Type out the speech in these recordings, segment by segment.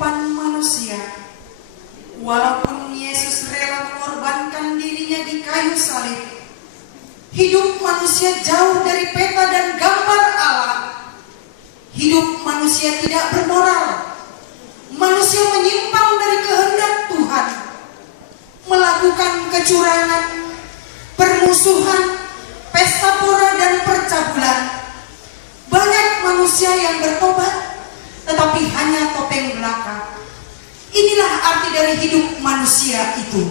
kehidupan manusia. Walaupun Yesus rela mengorbankan dirinya di kayu salib, hidup manusia jauh dari peta dan gambar Allah. Hidup manusia tidak bermoral. Manusia menyimpang dari kehendak Tuhan, melakukan kecurangan, permusuhan, pesta pora dan percabulan. Banyak manusia yang bertobat, tetapi hanya topeng belaka. Inilah arti dari hidup manusia itu.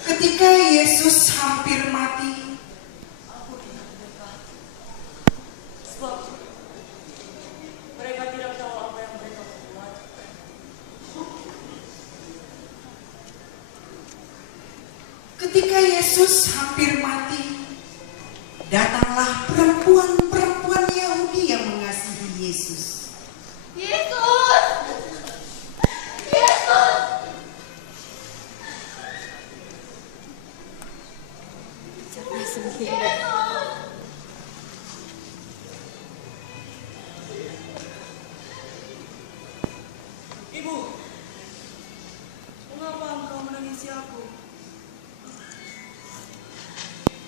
Ketika Yesus hampir mati, sebab mereka tidak tahu apa yang mereka buat. Ketika Yesus hampir mati, datanglah perempuan-perempuan Yahudi yang mengasihi Yesus. Yesus! Yesus! Ibu, mengapa engkau menangisi aku?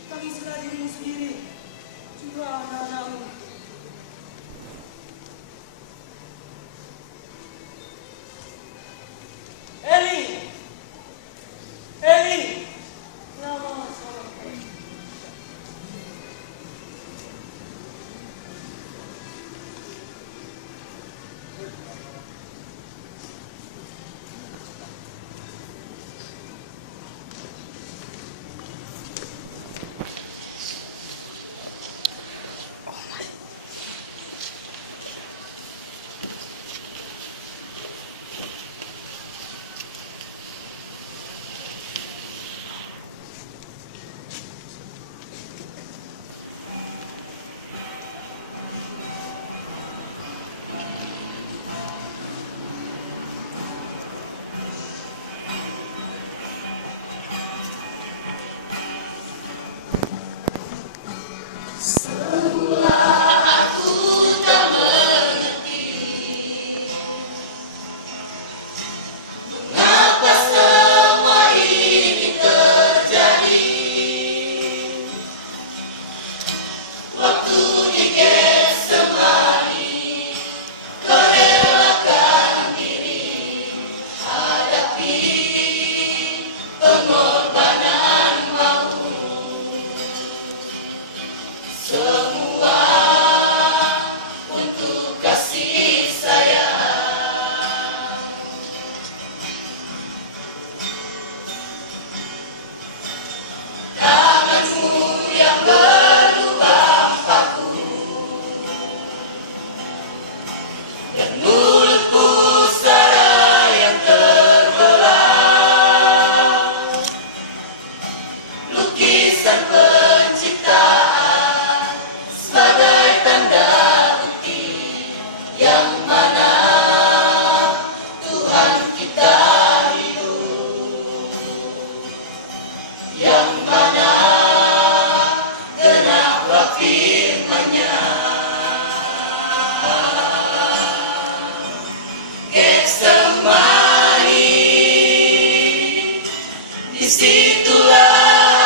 Tangisilah dirimu sendiri, juga anak-anakmu. Eli! Eli! Lama salah. Disitulah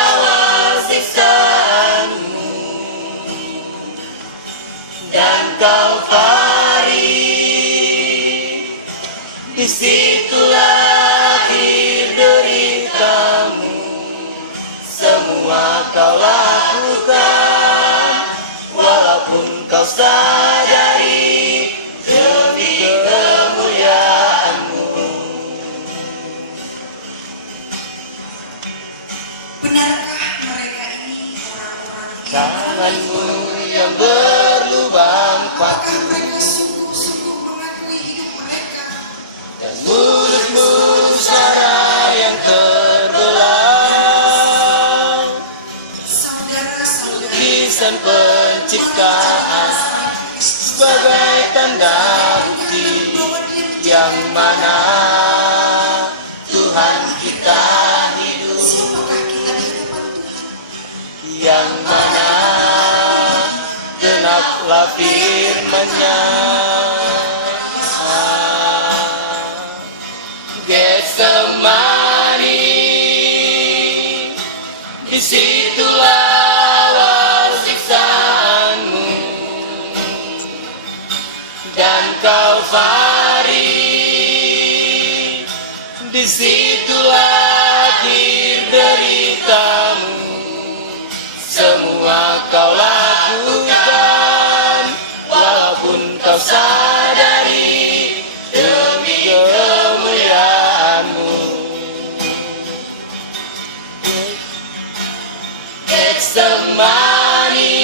awal siksaanmu dan Kalvari. Disitulah akhir deritamu. Semua kau lakukan, walaupun kau sadari demi tanganmu yang berlubang Apakah paku, mereka sungguh-sungguh mengakui hidup mereka? dan mulutmu suara yang terbelah. Saudara-saudara, Lukisan penciptaan sebagai tanda bukti yang mana Tuhan kita hidup, siapakah kita di hadapan Tuhan? yang mana genaplah firman-Nya. Getsemani, disitulah awal siksaanmu, dan Kalvari, disitulah akhir deritamu. Semua kau lakukan, walaupun kau sadari demi kemuliaanmu. Getsemani,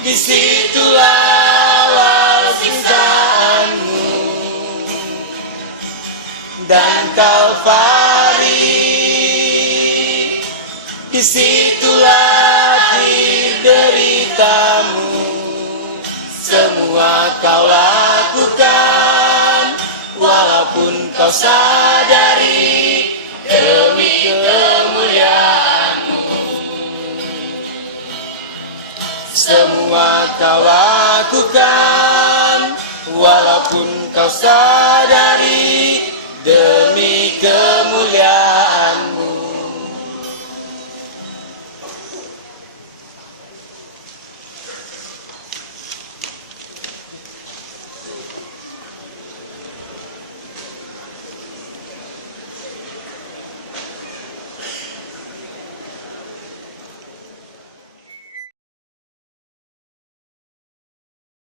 disitulah awal siksaanmu, dan Kalvari, disitulah akhir deritamu. Semua kau lakukan, walaupun kau sadari demi kemuliaanmu. Semua kau lakukan, walaupun kau sadari demi kemuliaan.